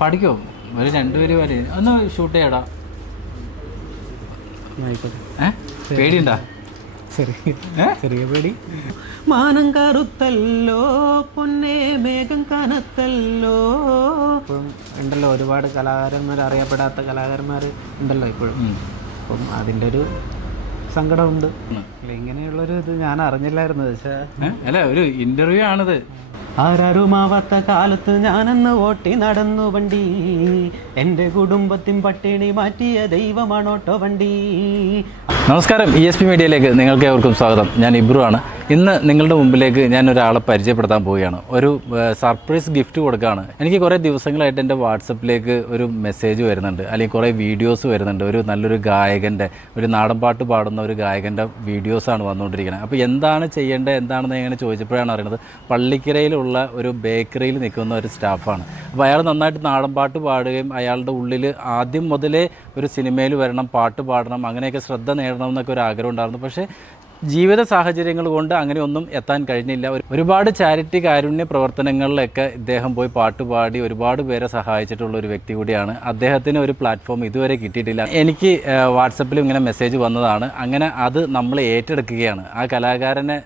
പഠിക്കോ? ഒരു രണ്ടുപേര് വരെ ഒന്ന് ഷൂട്ട് ചെയ്യടാ. പേടിയുണ്ടാ? ചെറിയ പേടി. മാനം കറുത്തല്ലോ പൊന്നേ മേഘം കനത്തല്ലോ. ഇപ്പോഴും ഉണ്ടല്ലോ ഒരുപാട് കലാകാരന്മാർ, അറിയപ്പെടാത്ത കലാകാരന്മാർ ഉണ്ടല്ലോ ഇപ്പോഴും. അപ്പം അതിൻ്റെ ഒരു സങ്കടമുണ്ട്. ഇങ്ങനെയുള്ളൊരു ഇത് ഞാൻ അറിഞ്ഞില്ലായിരുന്നു. പക്ഷേ അല്ല, ഒരു ഇന്റർവ്യൂ ആണിത്. ആരാരുമാവാത്ത കാലത്ത് ഞാനെന്ന് ഓട്ടി നടന്നു വണ്ടി, എൻ്റെ കുടുംബത്തിൻ പട്ടിണി മാറ്റിയ ദൈവമാണോട്ടോ വണ്ടി. നമസ്കാരം, ESP മീഡിയയിലേക്ക് നിങ്ങൾക്ക് ഏവർക്കും സ്വാഗതം. ഞാൻ ഇബ്രു ആണ്. ഇന്ന് നിങ്ങളുടെ മുമ്പിലേക്ക് ഞാൻ ഒരാളെ പരിചയപ്പെടുത്താൻ പോവുകയാണ്. ഒരു സർപ്രൈസ് ഗിഫ്റ്റ് കൊടുക്കുകയാണ്. എനിക്ക് കുറേ ദിവസങ്ങളായിട്ട് എൻ്റെ വാട്സപ്പിലേക്ക് ഒരു മെസ്സേജ് വരുന്നുണ്ട്, അല്ലെങ്കിൽ കുറേ വീഡിയോസ് വരുന്നുണ്ട്. ഒരു നല്ലൊരു ഗായകൻ്റെ, ഒരു നാടൻ പാട്ട് പാടുന്ന ഒരു ഗായകൻ്റെ വീഡിയോസാണ് വന്നുകൊണ്ടിരിക്കുന്നത്. അപ്പോൾ എന്താണ് ചെയ്യേണ്ടത് എന്താണെന്ന് എങ്ങനെ ചോദിച്ചപ്പോഴാണ് അറിയുന്നത്, പള്ളിക്കരയിലുള്ള ഒരു ബേക്കറിയിൽ നിൽക്കുന്ന ഒരു സ്റ്റാഫാണ്. അപ്പോൾ അയാൾ നന്നായിട്ട് നാടൻ പാട്ട് പാടുകയും അയാളുടെ ഉള്ളിൽ ആദ്യം മുതലേ ഒരു സിനിമയിൽ വരണം, പാട്ട് പാടണം, അങ്ങനെയൊക്കെ ശ്രദ്ധ നേടണം എന്നൊക്കെ ഒരു ആഗ്രഹം ഉണ്ടായിരുന്നു. പക്ഷേ ജീവിത സാഹചര്യങ്ങൾ കൊണ്ട് അങ്ങനെ ഒന്നും എത്താൻ കഴിഞ്ഞില്ല. ഒരുപാട് ചാരിറ്റി കാരുണ്യ പ്രവർത്തനങ്ങളിലൊക്കെ ഇദ്ദേഹം പോയി പാട്ടുപാടി ഒരുപാട് പേരെ സഹായിച്ചിട്ടുള്ള ഒരു വ്യക്തി കൂടിയാണ്. അദ്ദേഹത്തിന് ഒരു പ്ലാറ്റ്ഫോം ഇതുവരെ കിട്ടിയിട്ടില്ല. എനിക്ക് വാട്സപ്പിലും ഇങ്ങനെ മെസ്സേജ് വന്നതാണ്. അങ്ങനെ അത് നമ്മൾ ഏറ്റെടുക്കുകയാണ്. ആ കലാകാരനെ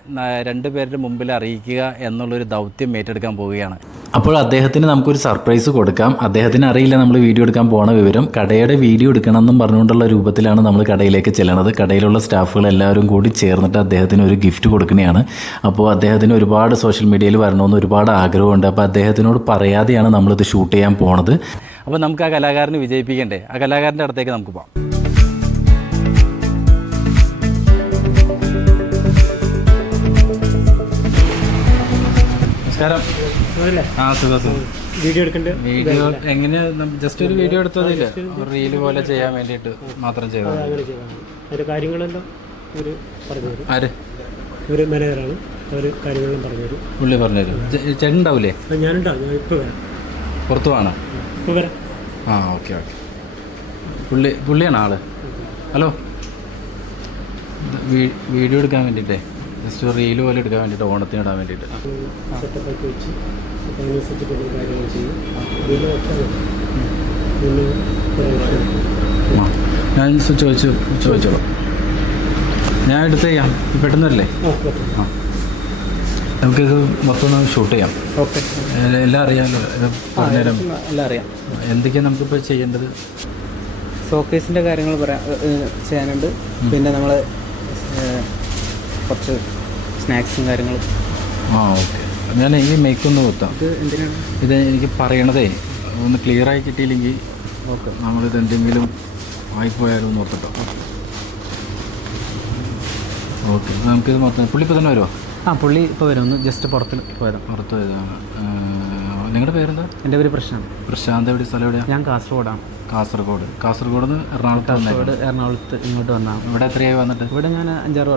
രണ്ടുപേരുടെ മുമ്പിൽ അറിയിക്കുക എന്നുള്ളൊരു ദൗത്യം ഏറ്റെടുക്കാൻ പോവുകയാണ്. അപ്പോൾ അദ്ദേഹത്തിന് നമുക്കൊരു സർപ്രൈസ് കൊടുക്കാം. അദ്ദേഹത്തിന് അറിയില്ല നമ്മൾ വീഡിയോ എടുക്കാൻ പോണ വിവരം. കടയുടെ വീഡിയോ എടുക്കണമെന്നും പറഞ്ഞുകൊണ്ടുള്ള രൂപത്തിലാണ് നമ്മൾ കടയിലേക്ക് ചെല്ലണത്. കടയിലുള്ള സ്റ്റാഫുകൾ എല്ലാവരും കൂടി ചേർന്നിട്ട് അദ്ദേഹത്തിന് ഒരു ഗിഫ്റ്റ് കൊടുക്കുന്നതാണ്. അപ്പോൾ അദ്ദേഹത്തിന് ഒരുപാട് സോഷ്യൽ മീഡിയയിൽ വരണമെന്ന് ഒരുപാട് ആഗ്രഹമുണ്ട്. അപ്പോൾ അദ്ദേഹത്തിനോട് പറയാതെയാണ് നമ്മളിത് ഷൂട്ട് ചെയ്യാൻ പോണത്. അപ്പോൾ നമുക്ക് ആ കലാകാരനെ വിജയിപ്പിക്കണ്ടേ? ആ കലാകാരൻ്റെ അടുത്തേക്ക് നമുക്ക് പോകാം. നമസ്കാരം. വീഡിയോ എടുക്കണ്ടേ? വീഡിയോ എങ്ങനെ? ജസ്റ്റ് ഒരു വീഡിയോ എടുത്തതില്ല, റീല് പോലെ ചെയ്യാൻ വേണ്ടിയിട്ട് മാത്രം ചെയ്തത്. അതിൻ്റെ കാര്യങ്ങളെല്ലാം ഒരു പറഞ്ഞുതരും. ആര്? ഒരു മാനേജറാണ്. അവർ കാര്യങ്ങളെല്ലാം പറഞ്ഞുതരും. പുള്ളി പറഞ്ഞുതരും. ചേട്ടൻ ഉണ്ടാവില്ലേ? ഞാനുണ്ടാവും. ഞാൻ ഇപ്പോൾ വരാം. പുറത്തു വേണം? ഇപ്പോൾ വരാം. ഓക്കെ. പുള്ളിയാണ് ആള്. ഹലോ, വീഡിയോ എടുക്കാൻ വേണ്ടിയിട്ടേ, ജസ്റ്റ് റീല് പോലെ എടുക്കാൻ വേണ്ടിയിട്ട്, ഓണത്തിന് ഇടാൻ വേണ്ടിയിട്ട്. സെറ്റപ്പാക്കി വെച്ച് അതിനനുസരിച്ചിട്ടുള്ള കാര്യങ്ങൾ ചെയ്യും. ഞാൻ ചോദിച്ചോളാം. ഞാൻ എടുത്ത് ചെയ്യാം. പെട്ടെന്ന് വരില്ലേ? നമുക്കിത് മൊത്തം ഒന്ന് ഷൂട്ട് ചെയ്യാം. ഓക്കെ. എല്ലാം അറിയാമല്ലോ? പറഞ്ഞുതരാം. എല്ലാം അറിയാം. എന്തൊക്കെയാണ് നമുക്കിപ്പോൾ ചെയ്യേണ്ടത്? ഷോക്കേസിൻ്റെ കാര്യങ്ങൾ ചെയ്യാനുണ്ട്. പിന്നെ നമ്മൾ കുറച്ച് സ്നാക്സും കാര്യങ്ങളും. ഓക്കെ. ഞാൻ ഈ മേക്കൊന്ന് കുത്താം. ഇത് എനിക്ക് പറയണതേ ഒന്ന് ക്ലിയറായി കിട്ടിയില്ലെങ്കിൽ ഓക്കെ, നമ്മളിത് എന്തെങ്കിലും ആയിപ്പോയാലും ഒന്ന് ഓർത്തിട്ടോ. ഓക്കെ, നമുക്കിത് മൊത്തം. പുള്ളി ഇപ്പോൾ തന്നെ വരുമോ? പുള്ളി ഇപ്പോൾ വരും. ഒന്ന് ജസ്റ്റ് പുറത്ത് പോയതാണ്. നിങ്ങളുടെ പേരെന്താ? എൻ്റെ പേര് പ്രശാന്ത്. പ്രശാന്ത്. എവിടെ? സ്ഥലം എവിടെയാണ്? ഞാൻ കാസർഗോഡാണ്. കാസർഗോഡ് നിന്ന് എറണാകുളത്ത് ഇങ്ങോട്ട് വന്നാണ്. ഇവിടെ എത്രയായി വന്നിട്ട്? ഇവിടെ ഞാൻ 5-6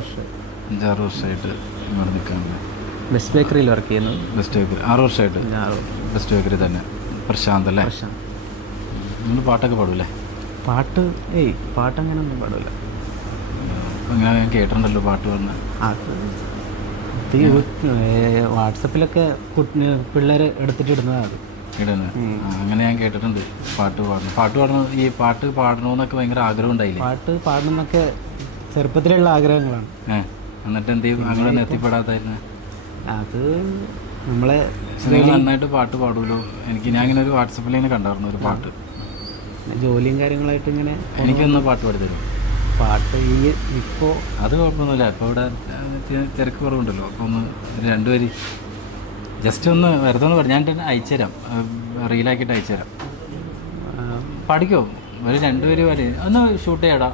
വർഷമായിട്ട് ഇവിടെ നിൽക്കാണ്. ബെസ്റ്റ് ബേക്കറിയിൽ വർക്ക് ചെയ്യുന്നത്. ബെസ്റ്റ് ബേക്കറി 6 വർഷമായിട്ട്. ബെസ്റ്റ് ബേക്കറി തന്നെ. പ്രശാന്ത് അല്ലേ? നിങ്ങൾ പാട്ടൊക്കെ പാടൂല്ലേ? പാട്ടങ്ങനെയൊന്നും പാടില്ല. അങ്ങനെ ഞാൻ കേട്ടിട്ടുണ്ടല്ലോ പാട്ട് പറഞ്ഞ. അത് വാട്സപ്പിലൊക്കെ പിള്ളേർ എടുത്തിട്ട് ഇടുന്നതാണ്. അങ്ങനെ ഞാൻ കേട്ടിട്ടുണ്ട്. പാട്ട് പാടണം. ഈ പാട്ട് പാടണമെന്നൊക്കെ ഭയങ്കര ആഗ്രഹം ഉണ്ടായില്ലേ? പാട്ട് പാടണമെന്നൊക്കെ ചെറുപ്പത്തിലുള്ള ആഗ്രഹങ്ങളാണ്. എന്നിട്ട് എന്ത് ചെയ്യും? അങ്ങനെ എത്തിപ്പെടാത്തായിരുന്നു? അത് നമ്മളെ നന്നായിട്ട് പാട്ട് പാടുമല്ലോ. ഞാൻ ഇങ്ങനെ ഒരു വാട്സപ്പിൽ ഇങ്ങനെ കണ്ടായിരുന്നു ഒരു പാട്ട്. ജോലിയും കാര്യങ്ങളായിട്ട് ഇങ്ങനെ എനിക്കൊന്ന് പാട്ട് പാടി തരും. പാട്ട് ഇപ്പോൾ അത് കുഴപ്പമൊന്നുമില്ല. ഇപ്പോൾ ഇവിടെ തിരക്ക് കുറവുണ്ടല്ലോ. അപ്പോൾ ഒന്ന് 2 വരി ജസ്റ്റ് ഒന്ന് വെറുതെ ഒന്ന് പാടി. ഞാൻ അയച്ചുതരാം, റീലാക്കിയിട്ട് അയച്ചുതരാം. പഠിക്കോ? ഒരു 2 വരി വരെ ഒന്ന് ഷൂട്ട് ചെയ്യടാ.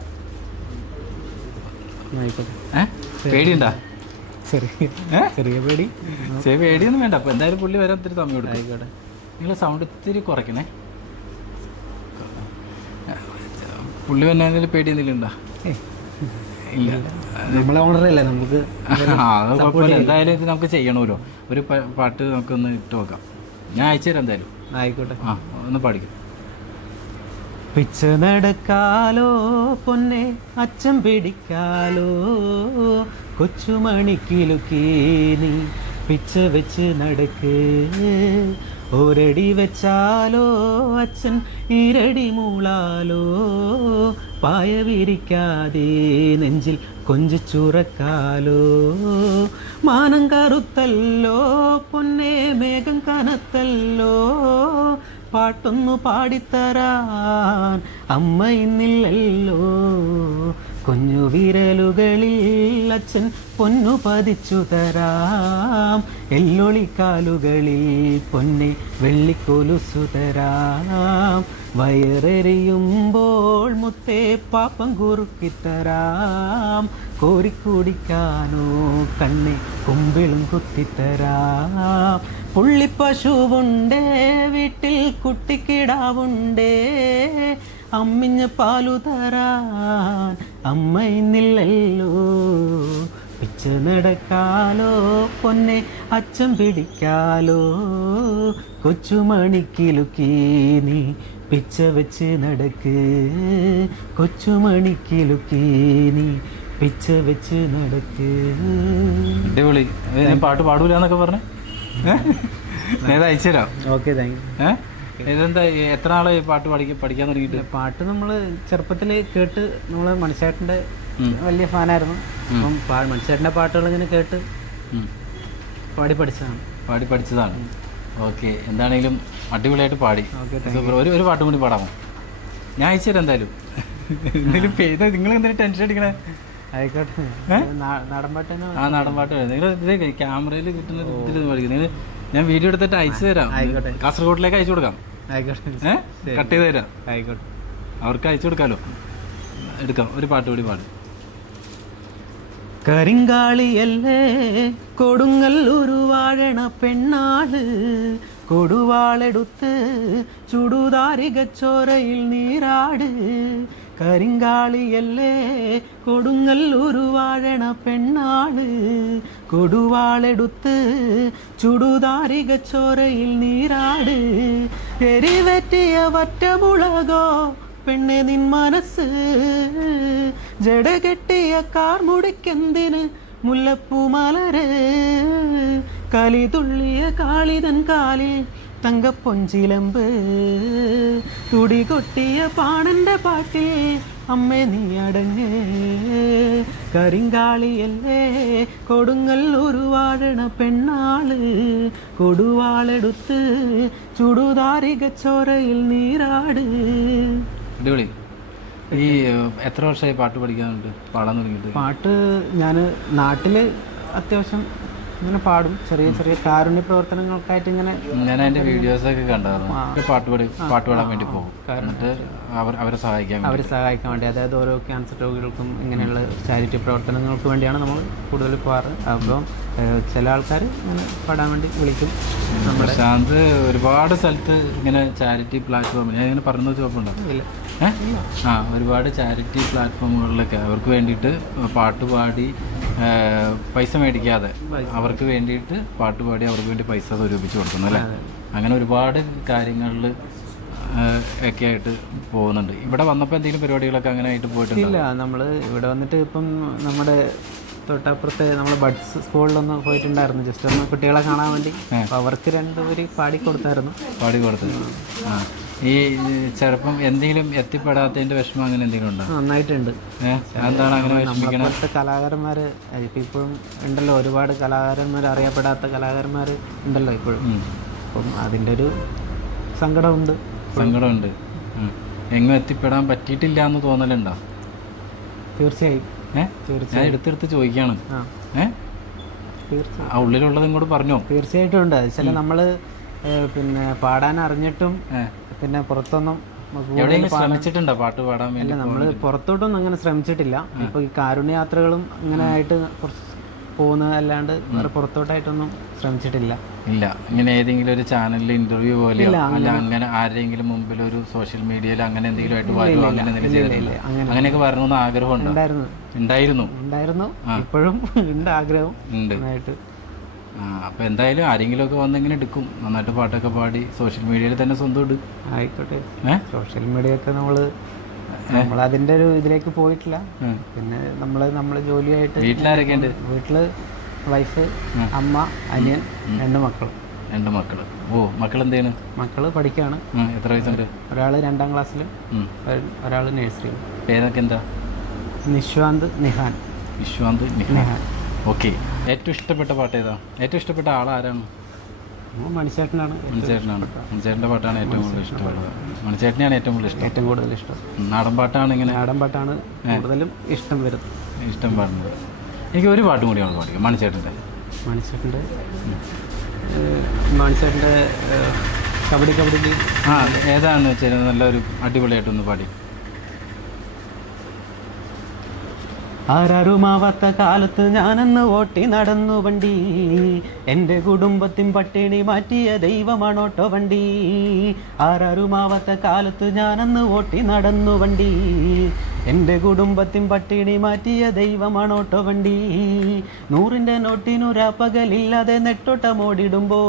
പേടിയുണ്ടാ? ചെറിയ പേടി. പേടിയൊന്നും വേണ്ട. അപ്പോൾ എന്തായാലും പുള്ളി വരാൻ ഒത്തിരി സമയം കൊടുക്കും. ആയിക്കോട്ടെ. നിങ്ങൾ സൗണ്ട് ഇത്തിരി കുറയ്ക്കണേ. പുള്ളി വന്നതിൽ പേടി എന്തെങ്കിലും ഉണ്ടോ? ഇല്ല, നമ്മളെ ഓണറല്ലേ നമുക്ക്. അത് കുഴപ്പമില്ല. എന്തായാലും ഇത് നമുക്ക് ചെയ്യണമല്ലോ. ഒരു പാട്ട് നമുക്കൊന്ന് ഇട്ട് നോക്കാം. ഞാൻ അയച്ചുതരാം എന്തായാലും. ആയിക്കോട്ടെ. ഒന്ന് പാടിക്കും. പിച്ച നടക്കാലോ പൊന്നെ അച്ഛൻ പിടിക്കാലോ, കൊച്ചുമണിക്കിലുക്കി നീ പിച്ച വെച്ച് നടക്ക്, ഒരടി വെച്ചാലോ അച്ഛൻ ഇരടി മൂളാലോ പായ വിരിക്കാതെ നെഞ്ചിൽ കൊഞ്ചിച്ചുറക്കാലോ മാനം കറുത്തല്ലോ പൊന്നേ മേഘം കനത്തല്ലോ പാട്ടൊന്നു പാടിത്തരാൻ അമ്മ ഇന്നില്ലല്ലോ കുഞ്ഞു വിരലുകളിൽ അച്ഛൻ പൊന്നു പതിച്ചു തരാം എല്ലൊളിക്കാലുകളിൽ പൊന്നെ വെള്ളിക്കൊലുസു തരാം വയറെറിയുമ്പോൾ മുത്തേ പാപ്പം കുറുക്കിത്തരാം കോരിക്കുടിക്കാനോ കണ്ണെ കുമ്പിളും കുത്തിത്തരാം പുള്ളിപ്പശുവുണ്ടേ വീട്ടിൽ കുട്ടിക്കിടാവുണ്ടേ അമ്മിഞ്ഞ പാലു തരാൻ അമ്മ ഇന്നില്ലല്ലോ പിച്ച നടക്കാലോ പൊന്നെ അച്ഛൻ പിടിക്കാലോ കൊച്ചുമണിക്കിലുക്കി നീ പിച്ച വെച്ച് നടക്ക് കൊച്ചുമണിക്കിലുക്കി നീ പിച്ച വെച്ച് നടക്ക്. അടിപൊളി. ഞാൻ പാട്ട് പാടൂല എന്നൊക്കെ പറഞ്ഞേ ഏതാ അയച്ചുതരാം. Okay, thank you. ഇതെന്താ എത്ര നാളെ പാട്ട് പഠിക്കാൻ തുടങ്ങിയിട്ട്? പാട്ട് നമ്മൾ ചെറുപ്പത്തിൽ കേട്ട് നമ്മൾ മണിച്ചേട്ടൻ്റെ വലിയ ഫാനായിരുന്നു. അപ്പം മണിച്ചേട്ടൻ്റെ പാട്ടുകൾ ഇങ്ങനെ കേട്ട് പാടി പഠിച്ചതാണ്. ഓക്കെ, എന്താണെങ്കിലും അടിപൊളിയായിട്ട് പാടി. ഒരു പാട്ടും കൂടി പാടാമോ? ഞാൻ അയച്ചുതരാം എന്തായാലും. നിങ്ങൾ എന്തെങ്കിലും ടെൻഷൻ അടിക്കണേ? ആയിക്കോട്ടെ. നാടൻ പാട്ട്. ആ, നാടൻ പാട്ട്. നിങ്ങൾ ഇത് ക്യാമറയിൽ കിട്ടുന്ന ഇതിൽ പഠിക്കും. നിങ്ങൾ ഞാൻ വീഡിയോ എടുത്തിട്ട് അയച്ചു തരാം. കാസർഗോഡിലേക്ക് അയച്ചു കൊടുക്കാം. കട്ട് ചെയ്ത് തരാം. ആയിക്കോട്ടെ, അവർക്ക് അയച്ചു കൊടുക്കാമല്ലോ. എടുക്കാം. ഒരു പാട്ട് കൂടി പാടും. കരിങ്കാളിയല്ലേ കൊടുങ്ങല്ലൂരു വാഴണ പെണ്ണാള് കൊടുവാളെടുത്ത് ചുടുതാരികച്ചോരയിൽ നീരാട്. കരിങ്കാളിയല്ലേ കൊടുങ്ങല്ലൂരു വാഴണ പെണ്ണാള് കൊടുവാളെടുത്ത് ചുടുതാരികച്ചോരയിൽ നീരാട്. എരിവെറ്റിയ വറ്റമുളകോ പെണ്ണെ നിൻ മനസ്സ് ജടകെട്ടിയ കാർമുടിക്കെന്തിന് മുല്ലപ്പൂ മലര് കലി തുള്ളിയ കാളിതൻ കാലിൽ തങ്കപ്പൊഞ്ചിലമ്പ് തുടി കൊട്ടിയ പാണന്റെ പാട്ടിൽ അമ്മേ നീ അടങ്ങ്. കരിങ്കാളിയല്ലേ കൊടുങ്ങല്ലൂരു വാഴണ പെണ്ണാള് കൊടുവാളെടുത്ത് ചുടുതാരികച്ചോരയിൽ നീരാട്. അടിപൊളി. ഈ എത്ര വർഷമായി പാട്ട് പഠിക്കാനുണ്ട്, പാടാൻ തുടങ്ങിയിട്ട്? പാട്ട് ഞാൻ നാട്ടിൽ അത്യാവശ്യം ഇങ്ങനെ പാടും. ചെറിയ ചെറിയ കാരുണ്യ പ്രവർത്തനങ്ങൾക്കായിട്ട് ഇങ്ങനെ ഞാൻ അതിൻ്റെ വീഡിയോസൊക്കെ കണ്ടായിരുന്നു. പാട്ട് പാടാൻ വേണ്ടി പോകും. എന്നിട്ട് അവരെ സഹായിക്കാൻ വേണ്ടി, അതായത് ഓരോ ക്യാൻസർ രോഗികൾക്കും ഇങ്ങനെയുള്ള ചാരിറ്റി പ്രവർത്തനങ്ങൾക്ക് വേണ്ടിയാണ് നമ്മൾ കൂടുതൽ പോകാറ്. അപ്പോൾ ചില ആൾക്കാർ ഇങ്ങനെ പാടാൻ വേണ്ടി വിളിക്കും. പ്രശാന്ത് ഒരുപാട് സ്ഥലത്ത് ഇങ്ങനെ ചാരിറ്റി പ്ലാറ്റ്ഫോമിൽ ഞാൻ ഇങ്ങനെ പറഞ്ഞു ചോപ്പുണ്ടാവും. ഒരുപാട് ചാരിറ്റി പ്ലാറ്റ്ഫോമുകളിലൊക്കെ അവർക്ക് വേണ്ടിയിട്ട് പാട്ട് പാടി പൈസ മേടിക്കാതെ അവർക്ക് വേണ്ടിയിട്ട് പാട്ട് പാടി അവർക്ക് വേണ്ടി പൈസ സ്വരൂപിച്ച് കൊടുക്കുന്നു അല്ലേ? അങ്ങനെ ഒരുപാട് കാര്യങ്ങളിൽ ഒക്കെ ആയിട്ട് പോകുന്നുണ്ട്. ഇവിടെ വന്നപ്പോൾ എന്തെങ്കിലും പരിപാടികളൊക്കെ അങ്ങനെ ആയിട്ട് പോയിട്ടില്ല? നമ്മൾ ഇവിടെ വന്നിട്ട് ഇപ്പം നമ്മുടെ തൊട്ടപ്പുറത്ത് നമ്മൾ ബഡ്സ് സ്കൂളിലൊന്ന് പോയിട്ടുണ്ടായിരുന്നു, ജസ്റ്റ് ഒന്ന് കുട്ടികളെ കാണാൻ വേണ്ടി. അപ്പോൾ അവർക്ക് രണ്ടുപേര് പാടിക്കൊടുത്തായിരുന്നു. ആ, ഈ ചെറുപ്പം എന്തെങ്കിലും എത്തിപ്പെടാത്തതിൻ്റെ വിഷമം അങ്ങനെ എന്തെങ്കിലും ഉണ്ടോ? നന്നായിട്ടുണ്ട്. എന്താണ് അങ്ങനെ വിഷമിക്കണം? നമ്മളത്തെ കലാകാരന്മാർ ഇപ്പോഴും ഉണ്ടല്ലോ, ഒരുപാട് കലാകാരന്മാർ, അറിയപ്പെടാത്ത കലാകാരന്മാർ ഉണ്ടല്ലോ ഇപ്പോഴും. അപ്പം അതിൻ്റെ ഒരു സങ്കടമുണ്ട്. എങ്ങും എത്തിപ്പെടാൻ പറ്റിയിട്ടില്ല എന്ന് തോന്നലുണ്ടോ? തീർച്ചയായും. ഞാൻ എടുത്തെടുത്ത് ചോദിക്കുകയാണ്. തീർച്ചയായും. ആ ഉള്ളിലുള്ളത് ഇങ്ങോട്ട് പറഞ്ഞോ? തീർച്ചയായിട്ടും ഉണ്ട്. ചില നമ്മൾ പിന്നെ പാടാൻ അറിഞ്ഞിട്ടും പിന്നെ പുറത്തൊന്നും ശ്രമിച്ചിട്ടുണ്ടോ പാട്ട് പാടാൻ വേണ്ടി? നമ്മൾ പുറത്തോട്ടൊന്നും അങ്ങനെ ശ്രമിച്ചിട്ടില്ല. ഇപ്പോൾ ഈ കാരുണ്യയാത്രകളും അങ്ങനെ ആയിട്ട് കുറച്ച് പോകുന്നതല്ലാണ്ട് വേറെ പുറത്തോട്ടായിട്ടൊന്നും ശ്രമിച്ചിട്ടില്ല. ഇല്ല. ഇങ്ങനെ ഏതെങ്കിലും ഒരു ചാനലിൽ ഇന്റർവ്യൂ പോലെയോ അല്ല അങ്ങനെ ആരെങ്കിലും മുമ്പിൽ ഒരു സോഷ്യൽ മീഡിയയിൽ അങ്ങനെ എന്തെങ്കിലും ആയിട്ട് വരുമോ? അങ്ങനെ എന്തെങ്കിലും ചെയ്തിട്ടില്ല? അങ്ങനെയൊക്കെ വരണമെന്ന് ആഗ്രഹം ഉണ്ടായിരുന്നു. ഇപ്പോഴും ഉണ്ട് ആഗ്രഹം. അപ്പോൾ എന്തായാലും ആരെങ്കിലും ഒക്കെ വന്ന് ഇങ്ങനെ എടുക്കും, നന്നായിട്ട് പാട്ടൊക്കെ പാടി സോഷ്യൽ മീഡിയയിൽ തന്നെ സ്വന്തം ഇടും. ആയിക്കോട്ടെ. സോഷ്യൽ മീഡിയ ഒക്കെ നമ്മളതിൻ്റെ ഒരു ഇതിലേക്ക് പോയിട്ടില്ല. പിന്നെ നമ്മൾ ജോലിയായിട്ട്. വീട്ടിലാരൊക്കെ ഉണ്ട്? വീട്ടിൽ വൈഫ്, അമ്മ, അനിയൻ, 2 മക്കളും. 2 മക്കൾ. ഓ, മക്കൾ എന്ത് ചെയ്യണ്? മക്കൾ പഠിക്കുകയാണ്. എത്ര വയസ്സുണ്ട്? ഒരാൾ 2ാം ക്ലാസ്സിലും ഒരാൾ നഴ്സറിയും. പേരൊക്കെ എന്താ? നിശ്വാന്ത്, നിഹാൻ. വിശ്വാന്ത്, നിഹാൻ. ഓക്കെ. ഏറ്റവും ഇഷ്ടപ്പെട്ട പാട്ട് ഏതാ? ഏറ്റവും ഇഷ്ടപ്പെട്ട ആളാരാണ്? മണിച്ചേട്ടനാണ്. മണിച്ചേട്ടൻ്റെ പാട്ടാണ് ഏറ്റവും കൂടുതൽ ഇഷ്ടമുള്ളത്. മണിച്ചേട്ടനെയാണ് ഏറ്റവും കൂടുതൽ ഇഷ്ടം. നാടൻ പാട്ടാണ് നാടൻ പാട്ടാണ് കൂടുതലും ഇഷ്ടം പാടുന്നത്. എനിക്ക് ഒരു പാട്ടും കൂടി അവൾ പാടിക്കും. മണിച്ചേട്ടൻ്റെ കബഡി ഏതാണെന്ന് വെച്ചാൽ നല്ലൊരു അടിപൊളിയായിട്ടൊന്ന് പാടി. ആരാരുമാവാത്ത കാലത്ത് ഞാനെന്ന് ഓട്ടി നടന്നു വണ്ടി, എൻ്റെ കുടുംബത്തിൻ പട്ടിണി മാറ്റിയ ദൈവമാണോട്ടോ വണ്ടി. ആരാരുമാവാത്ത കാലത്ത് ഞാനെന്ന് ഓട്ടി നടന്നു വണ്ടി, എൻ്റെ കുടുംബത്തിൻ പട്ടിണി മാറ്റിയ ദൈവമാണോട്ടോ വണ്ടി. 100ൻ്റെ നോട്ടിനൊരാപ്പകലില്ലാതെ നെട്ടോട്ടമോടിടുമ്പോൾ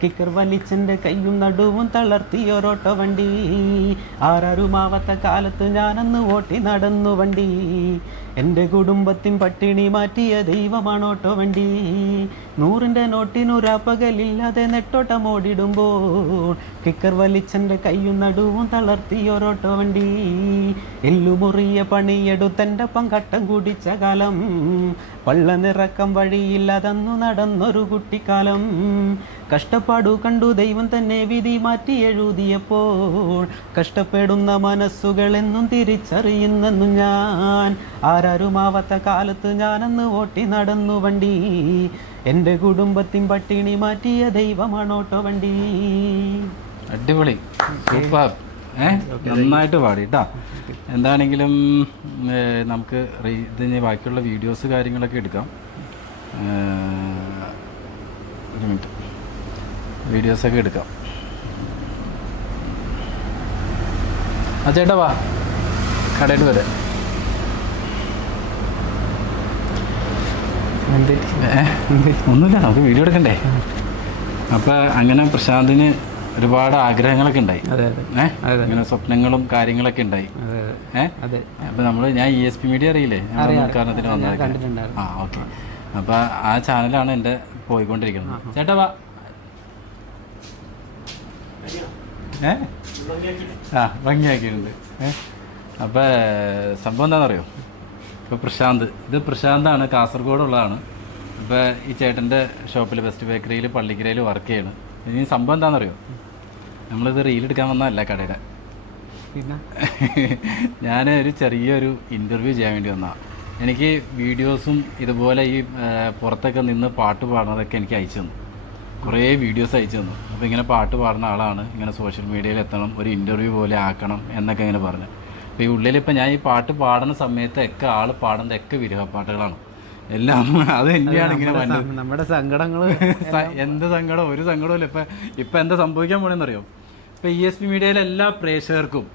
കിക്കർ വലിച്ചെൻ്റെ കയ്യും നടുവും തളർത്തിയൊരോട്ടോ വണ്ടി. ആരാരുമാവാത്ത കാലത്ത് ഞാനെന്ന് ഓട്ടി നടന്നു വണ്ടി, എൻ്റെ കുടുംബത്തിൻ പട്ടിണി മാറ്റിയ ദൈവമാണോട്ടോ വണ്ടി. 100ൻ്റെ നോട്ടിനൊരാപ്പകലില്ലാതെ നെട്ടോട്ടമോടിടുമ്പോൾ കിക്കർ വലിച്ചെൻ്റെ കയ്യും നടുവും തളർത്തിയൊരോട്ടോ വണ്ടി. എല്ലുമുറിയ പണിയെടുത്തെൻ്റെ പങ്കട്ടം കുടിച്ച കാലം, പള്ള നിറക്കം വഴിയില്ലതന്നു നടന്നൊരു കുട്ടിക്കാലം. കഷ്ടപ്പാടു കണ്ടു ദൈവം തന്നെ വിധി മാറ്റി എഴുതിയപ്പോൾ, കഷ്ടപ്പെടുന്ന മനസ്സുകളെന്നും തിരിച്ചറിയുന്നെന്നു ഞാൻ. ആരാരുമാവാത്ത കാലത്ത് ഞാനെന്ന് ഓട്ടി നടന്നു വണ്ടി, എൻ്റെ കുടുംബത്തിൻ പട്ടിണി മാറ്റിയ ദൈവമാണോട്ടോ വണ്ടി. അടിപൊളി, സൂപ്പർ. നന്നായിട്ട് പാടി കേട്ടോ. എന്താണെങ്കിലും നമുക്ക് ഇതിന് ബാക്കിയുള്ള വീഡിയോസ് കാര്യങ്ങളൊക്കെ എടുക്കാം. ഒരു മിനിറ്റ്, വീഡിയോസൊക്കെ എടുക്കാം. ചേട്ടാ വാ, കടയിൽ വരെ. ഒന്നുമില്ല, നമുക്ക് വീഡിയോ എടുക്കണ്ടേ. അപ്പം അങ്ങനെ പ്രശാന്തിന് ഒരുപാട് ആഗ്രഹങ്ങളൊക്കെ ഉണ്ടായി. ഇങ്ങനെ സ്വപ്നങ്ങളും കാര്യങ്ങളൊക്കെ ഉണ്ടായി. അപ്പം ഞാൻ ESP മീഡിയ അറിയില്ലേ, കാരണത്തിന് വന്നത്. ഓക്കെ. അപ്പം ആ ചാനലാണ് എൻ്റെ പോയിക്കൊണ്ടിരിക്കുന്നത്. ചേട്ടാ വാ. ഭംഗിയാക്കിയിട്ടുണ്ട്. അപ്പം സംഭവം എന്താണെന്നറിയോ? ഇപ്പോൾ പ്രശാന്താണ്, കാസർഗോഡുള്ളതാണ്. ഇപ്പോൾ ഈ ചേട്ടൻ്റെ ഷോപ്പിൽ ബെസ്റ്റ് ബേക്കറിയിൽ പള്ളിക്കരയിൽ വർക്ക് ചെയ്യണം. ഇനി സംഭവം എന്താണെന്നറിയോ? നമ്മളിത് റീലെടുക്കാൻ വന്നതല്ല കടയുടെ. പിന്നെ ഞാൻ ഒരു ചെറിയൊരു ഇൻ്റർവ്യൂ ചെയ്യാൻ വേണ്ടി വന്നതാണ്. എനിക്ക് വീഡിയോസും ഇതുപോലെ ഈ പുറത്തൊക്കെ നിന്ന് പാട്ട് പാടുന്നതൊക്കെ എനിക്ക് അയച്ചു തന്നു. കുറേ വീഡിയോസ് അയച്ചു തന്നു. അപ്പോൾ ഇങ്ങനെ പാട്ട് പാടുന്ന ആളാണ്, ഇങ്ങനെ സോഷ്യൽ മീഡിയയിൽ എത്തണം, ഒരു ഇൻ്റർവ്യൂ പോലെ ആക്കണം എന്നൊക്കെ ഇങ്ങനെ പറഞ്ഞു. അപ്പോൾ ഈ ഉള്ളിലിപ്പോൾ ഞാൻ ഈ പാട്ട് പാടുന്ന സമയത്തൊക്കെ ആൾ പാടുന്നതൊക്കെ വിരഹപ്പാട്ടുകളാണ് എല്ലാം. അത് തന്നെയാണ് ഇങ്ങനെ നമ്മുടെ സങ്കടങ്ങൾ. എന്ത് സങ്കടം? ഒരു സങ്കടമില്ല. ഇപ്പം എന്താ സംഭവിക്കാൻ പോണെന്നറിയോ? ഇപ്പോൾ ESP മീഡിയയിലെ എല്ലാ പ്രേക്ഷകർക്കും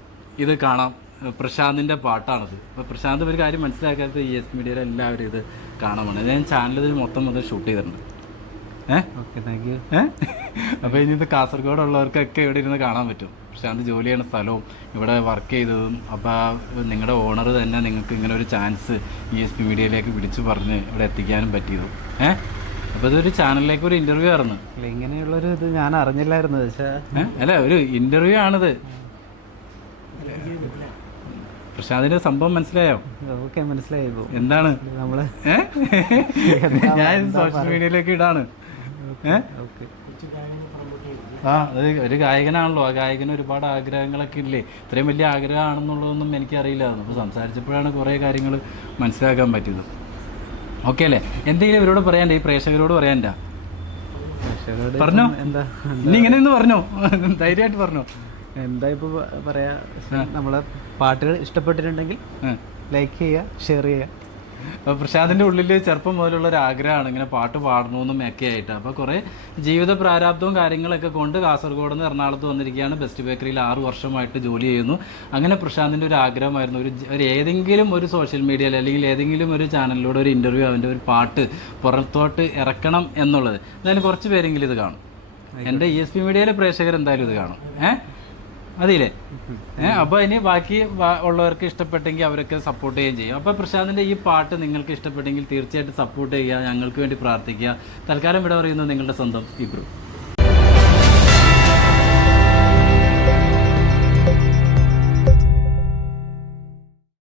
ഇത് കാണാം. പ്രശാന്തിൻ്റെ പാട്ടാണത്. അപ്പോൾ പ്രശാന്ത് ഒരു കാര്യം മനസ്സിലാക്കാത്ത ESP മീഡിയയിലെ എല്ലാവരും ഇത് കാണാൻ. ഞാൻ ചാനലിൽ മൊത്തം ഷൂട്ട് ചെയ്തിട്ടുണ്ട്. Okay, thank you. അപ്പോൾ ഇനി ഇത് കാസർഗോഡുള്ളവർക്കൊക്കെ ഇവിടെ ഇരുന്ന് കാണാൻ പറ്റും. പ്രശാന്ത് ജോലി ചെയ്യുന്ന സ്ഥലവും ഇവിടെ വർക്ക് ചെയ്തതും. അപ്പോൾ നിങ്ങളുടെ ഓണർ തന്നെ നിങ്ങൾക്ക് ഇങ്ങനെ ഒരു ചാൻസ് ESP മീഡിയയിലേക്ക് വിളിച്ചു പറഞ്ഞ് ഇവിടെ എത്തിക്കാനും പറ്റിയതും. അപ്പോൾ ഇതൊരു ചാനലിലേക്ക് ഒരു ഇൻ്റർവ്യൂ ആയിരുന്നു. ഇങ്ങനെയുള്ളൊരു ഇത് ഞാൻ അറിഞ്ഞില്ലായിരുന്നു. അല്ല, ഒരു ഇൻ്റർവ്യൂ ആണിത്. പ്രശാന്തിന്റെ സംഭവം മനസ്സിലായോ? ഓക്കെ, മനസ്സിലായി. എന്താണ് നമ്മള് ഞാൻ സോഷ്യൽ മീഡിയയിലേക്ക് ഇടാണ്. ഒരു ഗായകനാണല്ലോ. ആ ഗായകന് ഒരുപാട് ആഗ്രഹങ്ങളൊക്കെ ഇല്ലേ? ഇത്രയും വലിയ ആഗ്രഹമാണെന്നുള്ളതൊന്നും എനിക്കറിയില്ലായിരുന്നു. അപ്പോൾ സംസാരിച്ചപ്പോഴാണ് കുറേ കാര്യങ്ങൾ മനസ്സിലാക്കാൻ പറ്റിയത്. ഓക്കെ അല്ലേ? എന്തെങ്കിലും ഇവരോട് പറയാൻ്റെ, ഈ പ്രേക്ഷകരോട് പറയാൻ്റെ? പറഞ്ഞോ, എന്താ ഇനി ഇങ്ങനെ ഒന്ന് പറഞ്ഞോ, ധൈര്യമായിട്ട് പറഞ്ഞോ. എന്താ ഇപ്പോൾ പറയാ, നമ്മളെ പാട്ടുകൾ ഇഷ്ടപ്പെട്ടിട്ടുണ്ടെങ്കിൽ ലൈക്ക് ചെയ്യുക, ഷെയർ ചെയ്യുക. പ്രശാന്തിൻ്റെ ഉള്ളിൽ ചെറുപ്പം മുതലുള്ള ഒരു ആഗ്രഹമാണ് ഇങ്ങനെ പാട്ട് പാടണമെന്നും ഒക്കെ ആയിട്ട്. അപ്പോൾ കുറേ ജീവിത പ്രാരാബ്ദവും കാര്യങ്ങളൊക്കെ കൊണ്ട് കാസർഗോഡ് നിന്ന് എറണാകുളത്ത് വന്നിരിക്കുകയാണ്. ബെസ്റ്റ് ബേക്കറിയിൽ 6 വർഷമായിട്ട് ജോലി ചെയ്യുന്നു. അങ്ങനെ പ്രശാന്തിൻ്റെ ഒരു ആഗ്രഹമായിരുന്നു ഒരു ഏതെങ്കിലും ഒരു സോഷ്യൽ മീഡിയയിൽ അല്ലെങ്കിൽ ഏതെങ്കിലും ഒരു ചാനലിലൂടെ ഒരു ഇൻ്റർവ്യൂ, അവൻ്റെ ഒരു പാട്ട് പുറത്തോട്ട് ഇറക്കണം എന്നുള്ളത്. എന്തായാലും കുറച്ച് പേരെങ്കിലും ഇത് കാണും. എൻ്റെ ESP മീഡിയയിലെ പ്രേക്ഷകർ എന്തായാലും ഇത് കാണും. അതില്ലേ? അപ്പോൾ ഇനി ബാക്കി ഉള്ളവർക്ക് ഇഷ്ടപ്പെട്ടെങ്കിൽ അവരൊക്കെ സപ്പോർട്ട് ചെയ്യുകയും ചെയ്യും. അപ്പോൾ പ്രശാന്തിൻ്റെ ഈ പാട്ട് നിങ്ങൾക്ക് ഇഷ്ടപ്പെട്ടെങ്കിൽ തീർച്ചയായിട്ടും സപ്പോർട്ട് ചെയ്യുക, ഞങ്ങൾക്ക് വേണ്ടി പ്രാർത്ഥിക്കുക. തൽക്കാലം ഇവിടെ പറയുന്നത് നിങ്ങളുടെ സ്വന്തം ഇബ്രു.